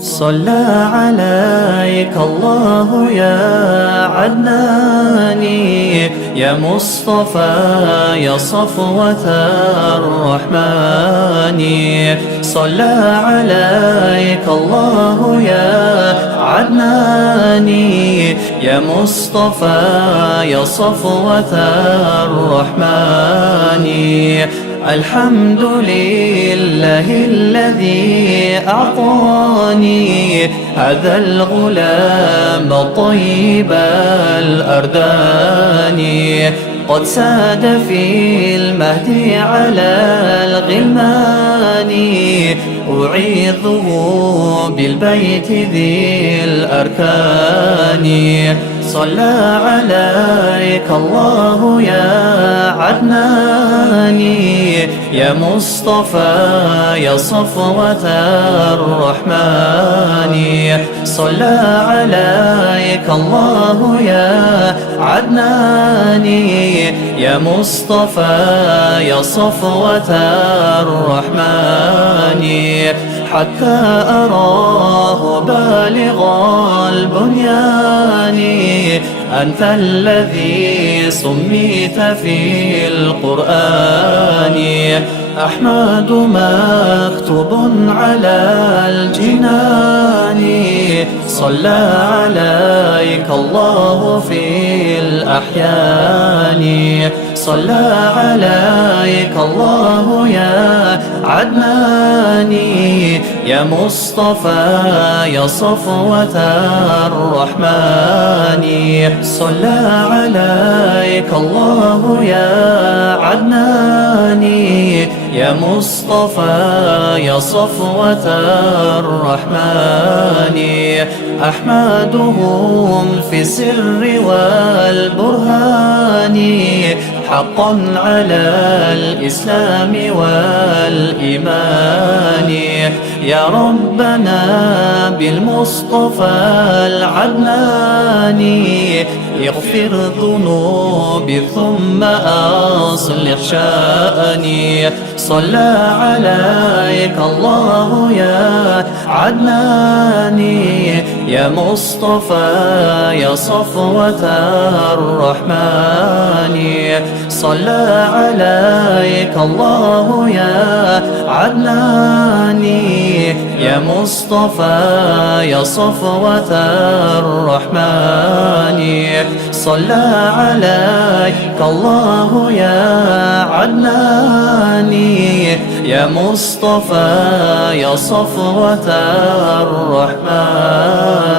صلى عليك الله يا عدناني، يا مصطفى يا صفوة الرحمن. صلى عليك الله يا عدناني، يا مصطفى يا صفوة الرحمن. الحمد لله الذي أعطاني هذا الغلام طيب الأردان. قد ساد في المهد على الغلمان، أعيذه بالبيت ذي الأركان. صلى عليك الله يا عدناني، يا مصطفى يا صفوة الرحمن. صلى عليك الله يا عدناني، يا مصطفى يا صفوة الرحمن. حتى أراه بالغ البنيان، أنت الذي سميت في القرآن. أحمد مكتوب على الجنان، صلى عليك الله في الأحيان. صلى عليك الله يا عدناني، يا مصطفى يا صفوة الرحمن. صلى عليك الله يا عدناني، يا مصطفى يا صفوة الرحمن. أحمدهم في السر والبرهان، حقا على الإسلام والإيمان. يا ربنا بالمصطفى العدناني، اغفر ذنوبي ثم أصلح شأني. صلى عليك الله يا عدناني، يا مصطفى يا صفوة الرحمن. صلى عليك الله يا عدناني، يا مصطفى يا صفوة الرحمن. صلى عليك الله يا عدناني، يا مصطفى يا صفوة الرحمن.